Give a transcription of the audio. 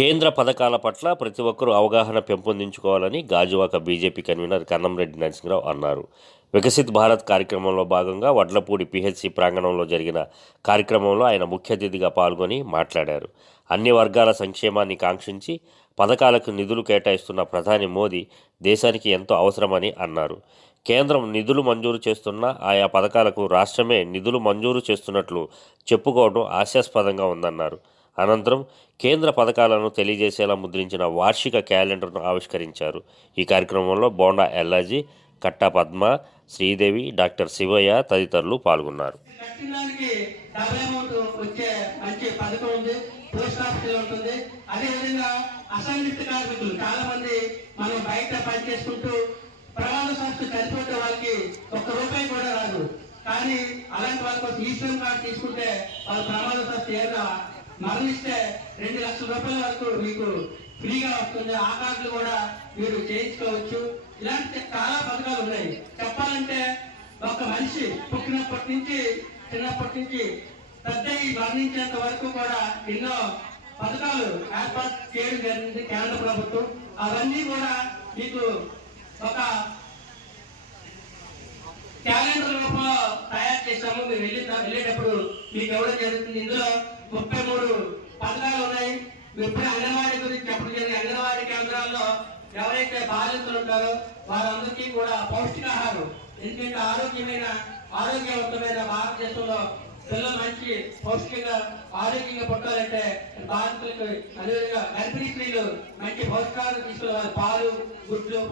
కేంద్ర పథకాల పట్ల ప్రతి ఒక్కరూ అవగాహన పెంపొందించుకోవాలని గాజువాక బీజేపీ కన్వీనర్ కన్నంరెడ్డి నరసింహరావు అన్నారు. వికసిత్ భారత్ కార్యక్రమంలో భాగంగా వడ్లపూడి పిహెచ్సి ప్రాంగణంలో జరిగిన కార్యక్రమంలో ఆయన ముఖ్య అతిథిగా పాల్గొని మాట్లాడారు. అన్ని వర్గాల సంక్షేమాన్ని కాంక్షించి పథకాలకు నిధులు కేటాయిస్తున్న ప్రధాని మోదీ దేశానికి ఎంతో అవసరమని అన్నారు. కేంద్రం నిధులు మంజూరు చేస్తున్న ఆయా పథకాలకు రాష్ట్రమే నిధులు మంజూరు చేస్తున్నట్లు చెప్పుకోవడం హాస్యాస్పదంగా ఉందన్నారు. అనంతరం కేంద్ర పథకాలను తెలియజేసేలా ముద్రించిన వార్షిక క్యాలెండర్ను ఆవిష్కరించారు. ఈ కార్యక్రమంలో బోండా ఎల్లాజీ కట్టా పద్మ శ్రీదేవి డాక్టర్ శివయ్య తదితరులు పాల్గొన్నారు. పోస్ట్ ఉంటుంది. అసంఘటిత కార్మికులు చాలా మంది మనం బయట పనిచేసుకుంటూ చనిపోతే వాళ్ళకి ఒక్క రూపాయి కూడా రాదు. కానీ అలాంటి వాళ్ళ కోసం ఈశ్వరం కార్డు తీసుకుంటే వాళ్ళ ప్రమాదశాస్తు ఏదైనా మరణిస్తే రెండు లక్షల రూపాయల వరకు మీకు ఫ్రీగా వస్తుంది. ఆ కార్డులు కూడా మీరు చేయించుకోవచ్చు. ఇలాంటి చాలా పథకాలు ఉన్నాయి. చెప్పాలంటే ఒక మనిషి పుట్టినప్పటి నుంచి చిన్నప్పటి నుంచి పెద్ద మరణించేంత వరకు కూడా ఎన్నో పథకాలు ఏర్పాటు చేయడం జరిగింది కేంద్ర ప్రభుత్వం. అవన్నీ కూడా మీకు ఒక క్యాలెండర్ రూపంలో తయారు చేశాము. మీరు వెళ్ళి వెళ్ళేటప్పుడు మీకు ఎవరో జరుగుతుంది ఇందులో ముప్పై మూడు పథకాలు ఉన్నాయి. మీరు ఇప్పుడు అంగన్వాడీ గురించి చెప్పడం జరిగింది. అంగన్వాడీ కేంద్రాల్లో ఎవరైతే బాధితులు ఉంటారో వారందరికీ కూడా పౌష్టికాహారం ఎందుకంటే ఆరోగ్యమైన ఆరోగ్యవంతమైన భారతదేశంలో పిల్లలు మంచి పౌష్టికంగా ఆరోగ్యంగా పుట్టాలంటే బాధితులకు అదేవిధంగా గర్భిణీ స్త్రీలు మంచి పౌష్టికాహారం తీసుకునే పాలు గుడ్లు